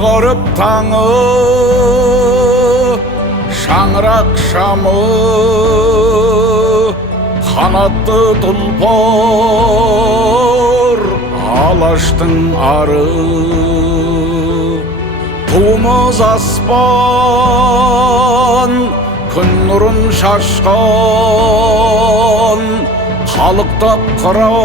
Ағарып таңы, шаңырақ шамы, қанатты тұлпар, алаштың ары. Туымыз аспан, күн нұрын шашқан, қалықтап қыран,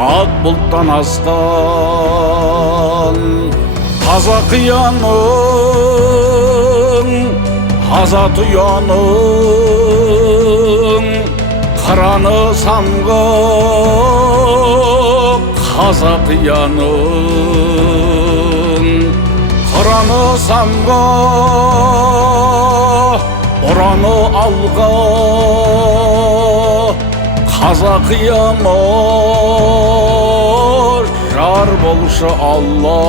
ақ бұлттан астан. Қазақ ұяның, азат ұяның, қыраны самғап, қазақ ұяның. Қыраны самға, ұраны алға, қазақ ұяны жар болшы Алла.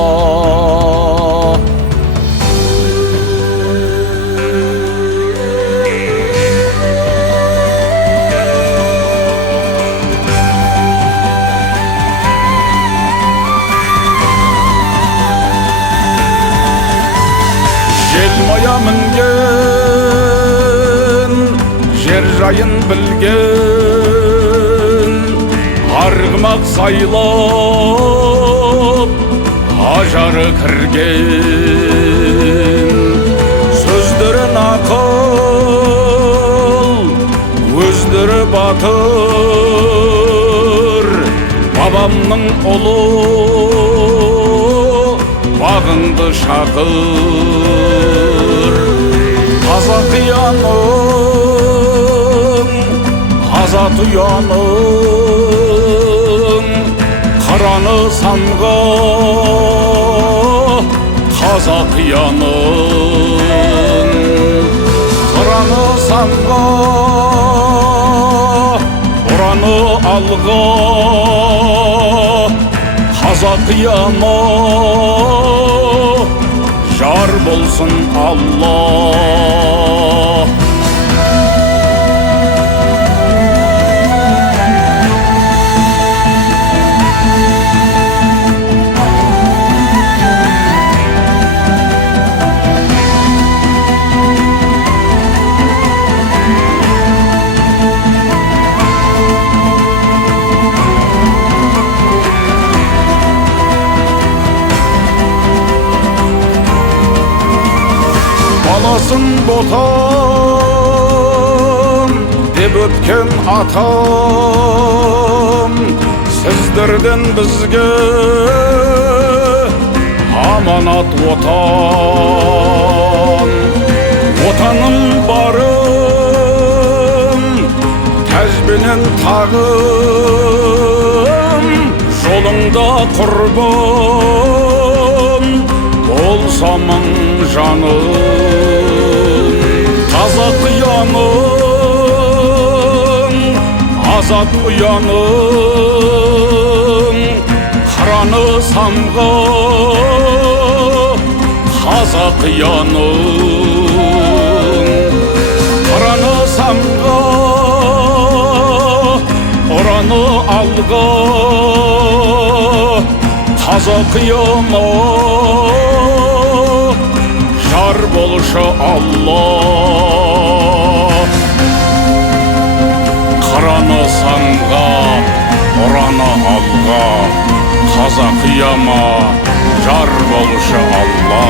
Желмая мінген, жер жайын білген, арғымақ сайлап, ажары кірген. Сөздері нақыл, өздері батыр, бабамның ұлы, бағыңды шақыр. Қазақ ұяның, азат ұяның, қыраны самға, қазақ ұяның. Қыраны самға, ұраны алға, қазақ ұяны жар болсын Алла. Баласын ботам деп өткен атам, сіздерден бізге аманат отан. Отаным барым, тәжбенен тағым, жолыңда құрбан болса мың жаным. Қазақ ұяның, азат ұяның, қыраны самға, қазақ ұяның. Қыраны самға, ұраны алға, қазақ ұяның жар болшы Алла. Қыраны самға, ұраны алға, қазақ ұяны жар болшы Алла.